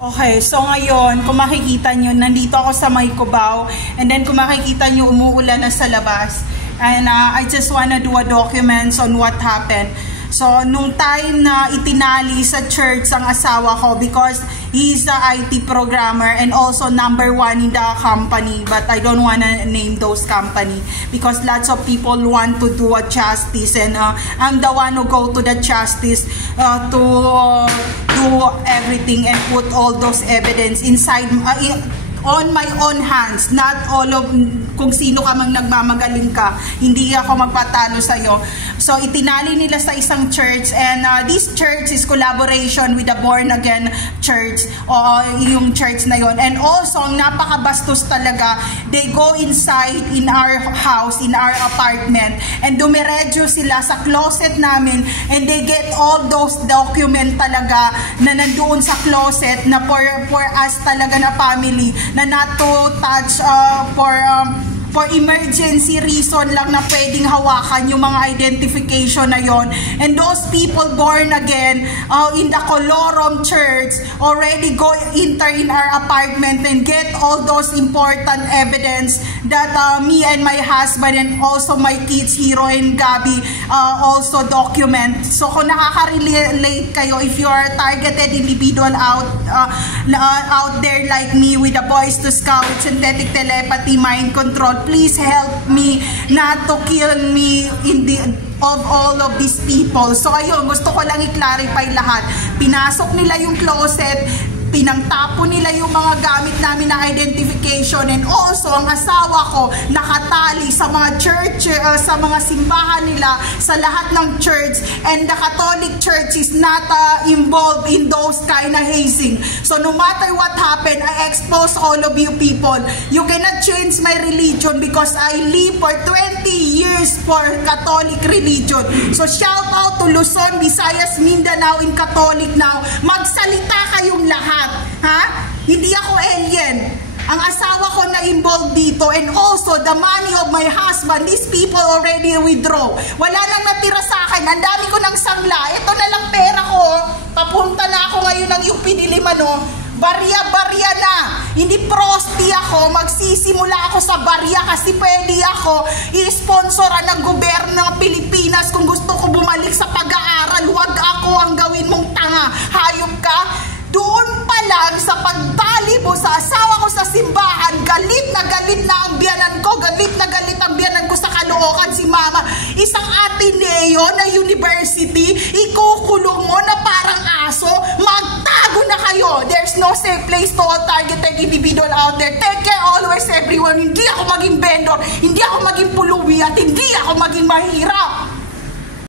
Okay, so ngayon, kung makikita nyo, nandito ako sa may Cubao, and then kung makikita nyo, umuulan na sa labas. And I just wanna do a documents on what happened. So, nung time na itinali sa church ang asawa ko, because he's a IT programmer and also #1 in the company, but I don't wanna name those company because lots of people want to do a justice, and I'm the one who go to the justice to do everything and put all those evidence inside on my own hands, not all of kung sino ka mang nagmamagaling ka, hindi ako magpatalo sa'yo. So itinali nila sa isang church, and this church is collaboration with the born again church, o yung church na yon. And also ang napakabastos talaga, they go inside in our house, in our apartment, and dumiretso sila sa closet namin, and they get all those document talaga na nandoon sa closet na for us talaga na family, na not to touch for emergency reason lang na pwedeng hawakan yung mga identification na yon. And those people born again in the Colorum Church already go enter in our apartment and get all those important evidence that me and my husband and also my kids, Hero and Gabby, also document. So kung nakaka-relate kayo, if you are targeted individual out there like me with the Boys to Scout, synthetic telepathy, mind control, please help me not to kill me of all of these people. So ayun, gusto ko lang i-clarify lahat. Pinasok nila yung closet, pinangtapo nila yung mga gamit namin na identification, and also ang asawa ko nakatali sa mga church, sa mga simbahan nila, sa lahat ng church, and the Catholic Church is not involved in those kind of hazing. So no matter what happened, I expose all of you people. You cannot change my religion because I live for 20 years for Catholic religion. So shout out to Luzon, Visayas, Mindanao in Catholic now. Magsalita kayong lahat. Ha? Hindi ako alien. Ang asawa ko na involved dito, and also the money of my husband, these people already withdraw. Wala nang natira sa akin. Ang dami ko ng sangla. Ito na lang pera ko. Papunta na ako ngayon ng UP Diliman. Barya-barya na. Hindi prosti ako. Magsisimula ako sa barya kasi pwede ako i-sponsoran ng gobyerno ng Pilipinas kung gusto ko bumalik sa pag-aaral. Huwag ako ang gawin mong tanga. Hayop ka. Doon pa lang sa pagdali mo sa asawa ko sa simbahan, galit na ang biyanan ko, galit na ang biyanan ko sa Caloocan, si mama. Isang Ateneo na university, ikukulong mo na parang aso, magtago na kayo. There's no safe place to all targeted individual out there. Take care always everyone. Hindi ako maging vendor, hindi ako maging puluwi, at hindi ako maging mahirap.